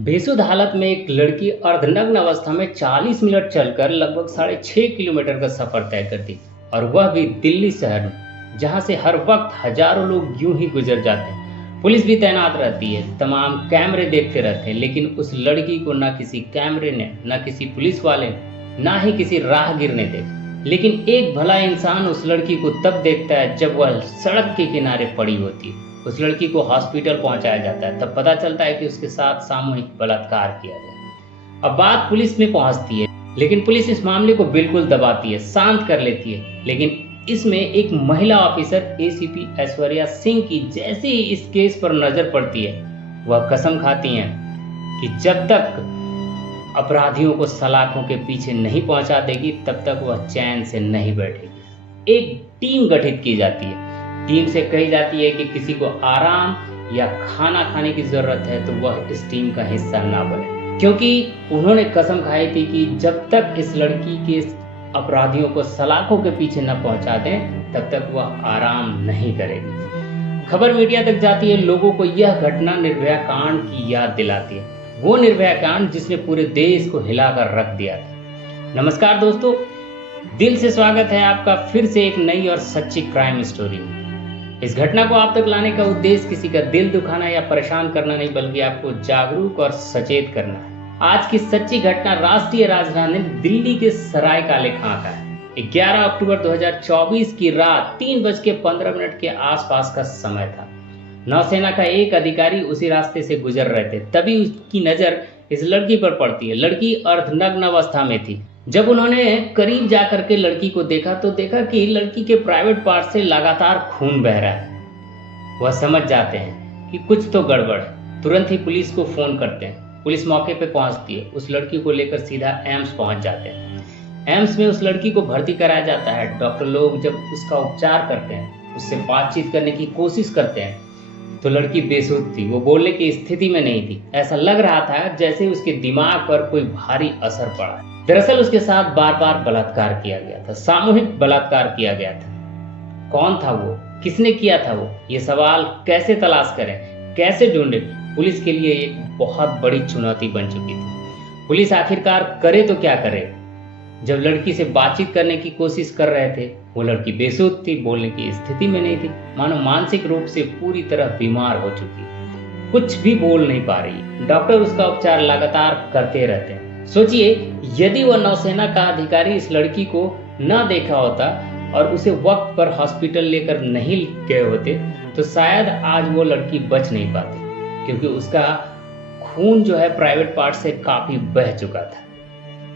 बेसुध हालत में एक लड़की अर्धनग्न अवस्था में 40 मिनट चलकर लगभग 6.5 किलोमीटर का सफर तय करती, और वह भी दिल्ली शहर में, जहां से हर वक्त हजारों लोग यूं ही गुजर जाते हैं। पुलिस भी तैनात रहती है, तमाम कैमरे देखते रहते हैं, लेकिन उस लड़की को ना किसी कैमरे ने, ना किसी पुलिस वाले ने, ना ही किसी राहगीर ने देखा। लेकिन एक भला इंसान उस लड़की को तब देखता है जब वह सड़क के किनारे पड़ी होती है। उस लड़की को हॉस्पिटल पहुंचाया जाता है, तब पता चलता है कि उसके साथ सामूहिक बलात्कार किया गया। अब बात पुलिस में पहुंचती है, लेकिन पुलिस इस मामले को बिल्कुल दबाती है, शांत कर लेती है। लेकिन इसमें एक महिला ऑफिसर एसीपी ऐश्वर्या सिंह की जैसे ही इस केस पर नजर पड़ती है, वह कसम खाती हैं कि जब तक अपराधियों को सलाखों के पीछे नहीं पहुंचा देगी, तब तक वह चैन से नहीं बैठेगी। एक टीम गठित की जाती है। टीम से कही जाती है कि किसी को आराम या खाना खाने की जरूरत है तो वह इस टीम का हिस्सा ना बने, क्योंकि उन्होंने कसम खाई थी कि जब तक इस लड़की के अपराधियों को सलाखों के पीछे न पहुंचा दें, तब तक वह आराम नहीं करेगी। खबर मीडिया तक जाती है, लोगों को यह घटना निर्भया कांड की याद दिलाती है, वो निर्भया कांड जिसने पूरे देश को हिलाकर रख दिया था। नमस्कार दोस्तों, दिल से स्वागत है आपका फिर से एक नई और सच्ची क्राइम स्टोरी में। इस घटना को आप तक लाने का उद्देश्य किसी का दिल दुखाना या परेशान करना नहीं, बल्कि आपको जागरूक और सचेत करना है। आज की सच्ची घटना राष्ट्रीय राजधानी दिल्ली के सराय काले खां का है। 11 अक्टूबर 2024 की रात 3:15 के आसपास का समय था। नौसेना का एक अधिकारी उसी रास्ते से गुजर रहे थे, तभी उसकी नजर इस लड़की पर पड़ती है। लड़की अर्धनग्न अवस्था में थी। जब उन्होंने करीब जाकर के लड़की को देखा तो देखा कि लड़की के प्राइवेट पार्ट से लगातार खून बह रहा है। वह समझ जाते हैं कि कुछ तो गड़बड़ है। तुरंत ही पुलिस को फोन करते हैं। पुलिस मौके पे पहुंचती है। उस लड़की को लेकर सीधा एम्स पहुंच जाते हैं। एम्स में उस लड़की को भर्ती कराया जाता है। डॉक्टर लोग जब उसका उपचार करते हैं, उससे बातचीत करने की कोशिश करते हैं, तो लड़की बेसुध थी। वो बोलने की स्थिति में नहीं थी। ऐसा लग रहा था जैसे उसके दिमाग पर कोई भारी असर पड़ा है। दरअसल उसके साथ बार बार बलात्कार किया गया था, सामूहिक बलात्कार किया गया था। कौन था वो, किसने किया था वो, ये सवाल कैसे तलाश करें, कैसे ढूंढें, पुलिस के लिए एक बहुत बड़ी चुनौती बन चुकी थी। पुलिस आखिरकार करे तो क्या करे। जब लड़की से बातचीत करने की कोशिश कर रहे थे, वो लड़की बेसुध थी, बोलने की स्थिति में नहीं थी, मानो मानसिक रूप से पूरी तरह बीमार हो चुकी, कुछ भी बोल नहीं पा रही। डॉक्टर उसका उपचार लगातार करते रहते हैं। सोचिए, यदि वह नौसेना का अधिकारी इस लड़की को न देखा होता और उसे वक्त पर हॉस्पिटल लेकर नहीं गए होते, तो शायद आज वो लड़की बच नहीं पाती, क्योंकि उसका खून जो है प्राइवेट पार्ट से काफी बह चुका था।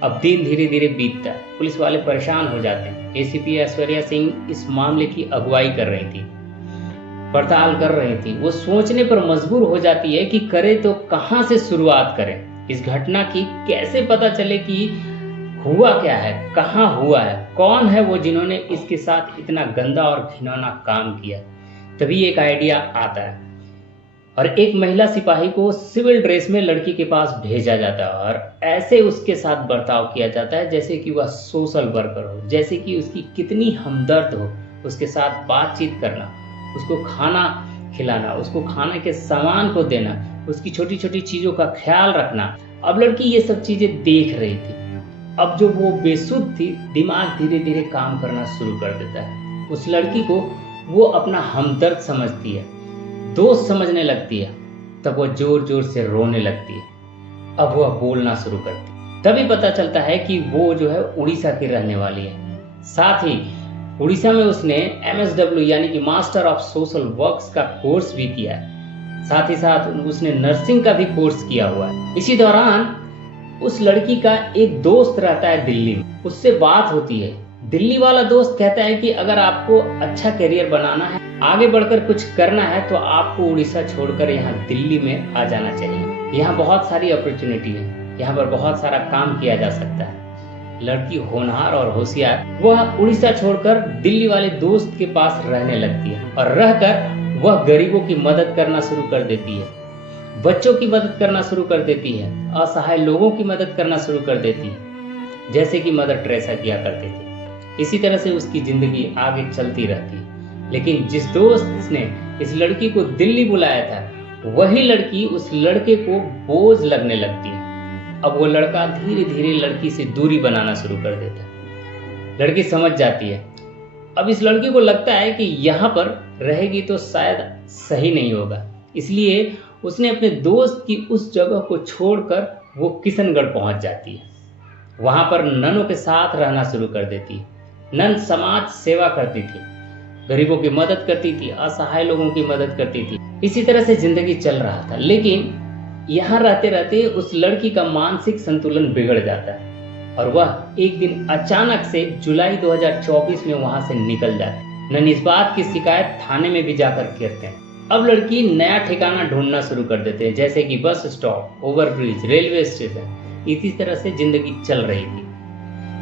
अब दिन धीरे धीरे बीतता है। पुलिस वाले परेशान हो जाते हैं। एसीपी ऐश्वर्या सिंह इस मामले की अगुवाई कर रही थी, पड़ताल कर रही थी। वो सोचने पर मजबूर हो जाती है कि करे तो कहां से शुरुआत करें। इस घटना की कैसे पता चले कि हुआ क्या है, कहां हुआ है, कौन है वो जिन्होंने इसके साथ इतना गंदा और घिनौना काम किया। तभी एक आइडिया आता है और एक महिला सिपाही को सिविल ड्रेस में लड़की के पास भेजा जाता है और ऐसे उसके साथ बर्ताव किया जाता है जैसे कि वह सोशल वर्कर हो, जैसे कि उसकी कितनी हमदर्द हो। उसके साथ बातचीत करना, उसको खाना खिलाना, उसको खाने के सामान को देना, उसकी छोटी छोटी चीजों का ख्याल रखना। अब लड़की ये सब चीजें देख रही थी। अब जो वो बेसुध थी, दिमाग धीरे धीरे काम करना शुरू कर देता है। उस लड़की को वो अपना हमदर्द समझती है, दोस्त समझने लगती है। तब वो जोर जोर से रोने लगती है। अब वह बोलना शुरू करती। तभी पता चलता है कि वो जो है उड़ीसा की रहने वाली है। साथ ही उड़ीसा में उसने MSW यानी कि मास्टर ऑफ सोशल वर्क्स का कोर्स भी किया है। साथ ही साथ उसने नर्सिंग का भी कोर्स किया हुआ है। इसी दौरान उस लड़की का एक दोस्त रहता है दिल्ली में, उससे बात होती है। दिल्ली वाला दोस्त कहता है कि अगर आपको अच्छा करियर बनाना है, आगे बढ़कर कुछ करना है, तो आपको उड़ीसा छोड़कर यहाँ दिल्ली में आ जाना चाहिए। यहाँ बहुत सारी अपॉर्चुनिटी है, यहाँ पर बहुत सारा काम किया जा सकता है। लड़की होनहार और होशियार, वह उड़ीसा छोड़कर दिल्ली वाले दोस्त के पास रहने लगती है और रहकर वह गरीबों की मदद करना शुरू कर देती है, बच्चों की मदद करना शुरू कर देती है, असहाय लोगों की मदद करना शुरू कर देती है, जैसे कि मदर टेरेसा किया करते थे। इसी तरह से उसकी जिंदगी आगे चलती रहती है। लेकिन जिस दोस्त ने इस लड़की को दिल्ली बुलाया था, वही लड़की उस लड़के को बोझ लगने लगती है। अब वो लड़का धीरे धीरे लड़की से दूरी बनाना शुरू कर देता है। लड़की समझ जाती है। अब इस लड़की को लगता है कि यहाँ पर रहेगी तो शायद सही नहीं होगा, इसलिए उसने अपने दोस्त की उस जगह को छोड़कर वो किशनगढ़ पहुंच जाती है। वहां पर ननों के साथ रहना शुरू कर देती है। नन समाज सेवा करती थी, गरीबों की मदद करती थी, असहाय लोगों की मदद करती थी। इसी तरह से जिंदगी चल रहा था। लेकिन यहाँ रहते रहते उस लड़की का मानसिक संतुलन बिगड़ जाता है और वह एक दिन अचानक से जुलाई 2024 में वहां से निकल जाती है। नन इस बात की शिकायत थाने में भी जाकर करते हैं। अब लड़की नया ठिकाना ढूंढना शुरू कर देते हैं, जैसे कि bus stop, overbridge, railway station. इसी तरह से जिंदगी चल रही थी।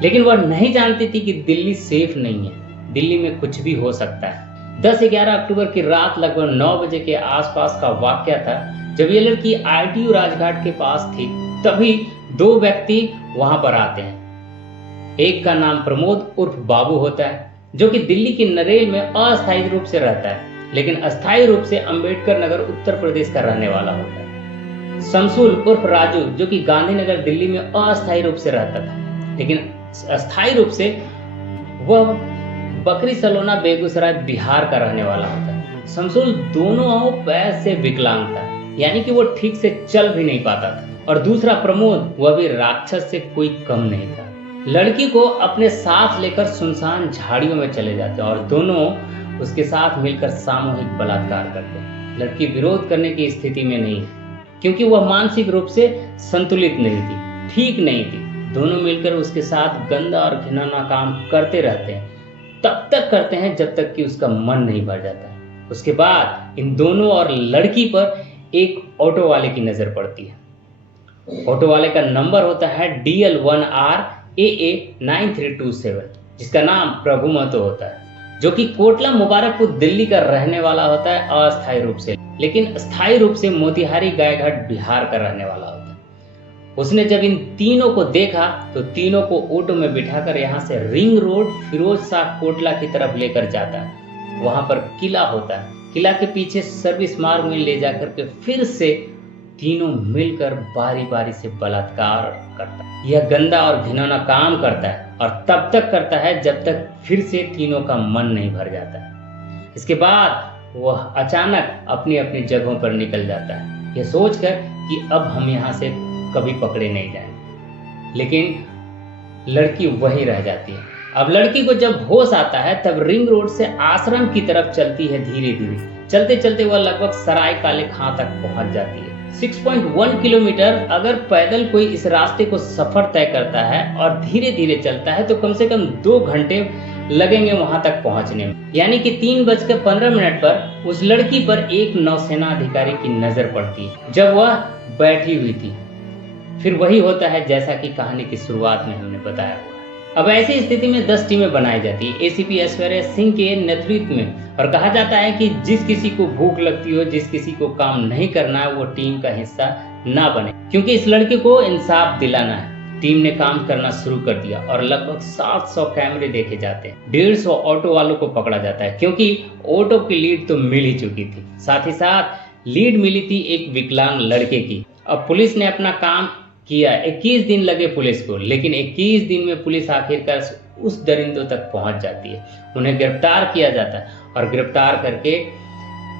लेकिन वह नहीं जानती थी कि दिल्ली सेफ नहीं है, दिल्ली में कुछ भी हो सकता है। 10-11 अक्टूबर की रात लगभग 9 बजे के आसपास का वाकया था, जब ये लड़की ITO राजघाट के पास थी। तभी 2 व्यक्ति वहां पर आते हैं। एक का नाम प्रमोद उर्फ बाबू होता है, जो कि दिल्ली की नरेल में अस्थायी रूप से रहता है, लेकिन अस्थायी रूप से अंबेडकर नगर उत्तर प्रदेश का रहने वाला होता है। शमसुल उर्फ राजू, जो कि गांधीनगर दिल्ली में अस्थायी रूप से रहता था, लेकिन अस्थायी रूप से वह बकरी सलोना बेगूसराय बिहार का रहने वाला होता है। शमसुल दोनों पैर से विकलांग था, यानी कि वो ठीक से चल भी नहीं पाता था। और दूसरा प्रमोद, वह भी राक्षस से कोई कम नहीं था। लड़की को अपने साथ लेकर सुनसान झाड़ियों में चले जाते हैं और दोनों उसके साथ मिलकर सामूहिक बलात्कार करते हैं। लड़की विरोध करने की स्थिति में नहीं, क्योंकि वह मानसिक रूप से संतुलित नहीं थी, ठीक नहीं थी। दोनों मिलकर उसके साथ गंदा और घिनौना काम करते रहते हैं, तब तक करते हैं जब तक कि उसका मन नहीं भर जाता है। उसके बाद इन दोनों और लड़की पर एक ऑटो वाले की नजर पड़ती है। ऑटो वाले का नंबर होता है DL1RAA 9327, जिसका नाम प्रभु महतो होता है, जो कि कोटला मुबारकपुर दिल्ली का रहने वाला होता है अस्थायी रूप से, लेकिन स्थायी रूप से मोतिहारी गायघाट बिहार का रहने वाला होता है। उसने जब इन तीनों को देखा तो तीनों को ऑटो में बिठाकर यहाँ से रिंग रोड फिरोज शाह कोटला की तरफ लेकर जाता है। वहां पर किला होता है, किला के पीछे सर्विस मार्ग में ले जाकर के फिर से तीनों मिलकर बारी बारी से बलात्कार करता है। यह गंदा और घिनौना काम करता है और तब तक करता है जब तक फिर से तीनों का मन नहीं भर जाता है। इसके बाद वह अचानक अपनी अपनी जगहों पर निकल जाता है, यह सोचकर कि अब हम यहाँ से कभी पकड़े नहीं जाएंगे। लेकिन लड़की वहीं रह जाती है। अब लड़की को जब होश आता है तब रिंग रोड से आश्रम की तरफ चलती है। धीरे धीरे चलते चलते वह लगभग सराय काले खां तक पहुंच जाती है। 6.1 किलोमीटर अगर पैदल कोई इस रास्ते को सफर तय करता है और धीरे धीरे चलता है तो कम से कम 2 घंटे लगेंगे वहां तक पहुंचने में। यानी कि 3:15 पर उस लड़की पर एक नौसेना अधिकारी की नजर पड़ती है, जब वह बैठी हुई थी। फिर वही होता है जैसा कि कहानी की शुरुआत में हमने बताया हुआ। अब ऐसी स्थिति में 10 टीमें बनाई जाती है ACP ऐश्वर्या सिंह के नेतृत्व में, और कहा जाता है कि जिस किसी को भूख लगती हो, जिस किसी को काम नहीं करना है, वो टीम का हिस्सा ना बने, क्योंकि इस लड़के को इंसाफ दिलाना है। टीम ने काम करना शुरू कर दिया और लगभग 700 कैमरे देखे जाते हैं। 150 ऑटो वालों को पकड़ा जाता है, क्योंकि ऑटो की लीड तो मिल ही चुकी थी। साथ ही साथ लीड मिली थी एक विकलांग लड़के की। अब पुलिस ने अपना काम किया। 21 दिन लगे पुलिस को, लेकिन 21 दिन में पुलिस आखिरकार उस दरिंदों तक पहुंच जाती है। उन्हें गिरफ्तार किया जाता है और गिरफ्तार करके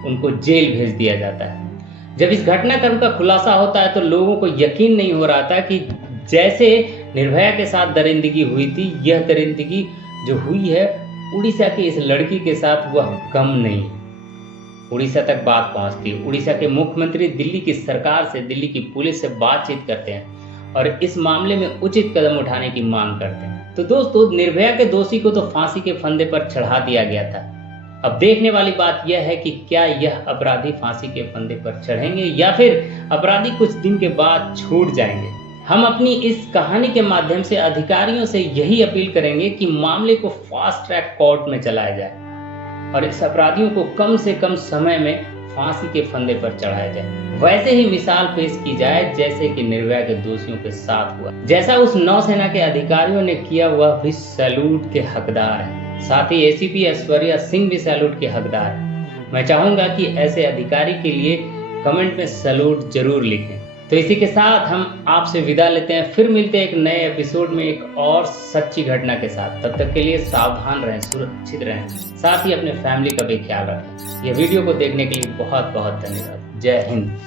उनको जेल भेज दिया जाता है। जब इस घटनाक्रम का खुलासा होता है तो लोगों को यकीन नहीं हो रहा था कि जैसे निर्भया के साथ दरिंदगी हुई थी, यह दरिंदगी जो हुई है उड़ीसा की इस लड़की के साथ वह कम नहीं है। उड़ीसा तक बात पहुंचती है। उड़ीसा के मुख्यमंत्री दिल्ली की सरकार से, दिल्ली की पुलिस से बातचीत करते हैं और इस मामले में उचित कदम उठाने की मांग करते हैं। तो दोस्तों, निर्भया के दोषी को तो फांसी के फंदे पर चढ़ा दिया गया था। अब देखने वाली बात यह है कि क्या यह अपराधी फांसी के फंदे पर चढ़ेंगे या फिर अपराधी कुछ दिन के बाद छूट जाएंगे। हम अपनी इस कहानी के माध्यम से अधिकारियों से यही अपील करेंगे कि मामले को फास्ट ट्रैक कोर्ट में चलाया जाए और इस अपराधियों को कम से कम समय में फांसी के फंदे पर चढ़ाया जाए। वैसे ही मिसाल पेश की जाए जैसे कि निर्भया के दोषियों के साथ हुआ। जैसा उस नौसेना के अधिकारियों ने किया, वह भी सैल्यूट के हकदार है। साथ ही ACP ऐश्वर्या सिंह भी सैल्यूट के हकदार है। मैं चाहूंगा कि ऐसे अधिकारी के लिए कमेंट में सैल्यूट जरूर लिखें। तो इसी के साथ हम आपसे विदा लेते हैं, फिर मिलते हैं एक नए एपिसोड में एक और सच्ची घटना के साथ। तब तक के लिए सावधान रहें, सुरक्षित रहें, साथ ही अपने फैमिली का भी ख्याल रखें। यह वीडियो को देखने के लिए बहुत बहुत धन्यवाद। जय हिंद।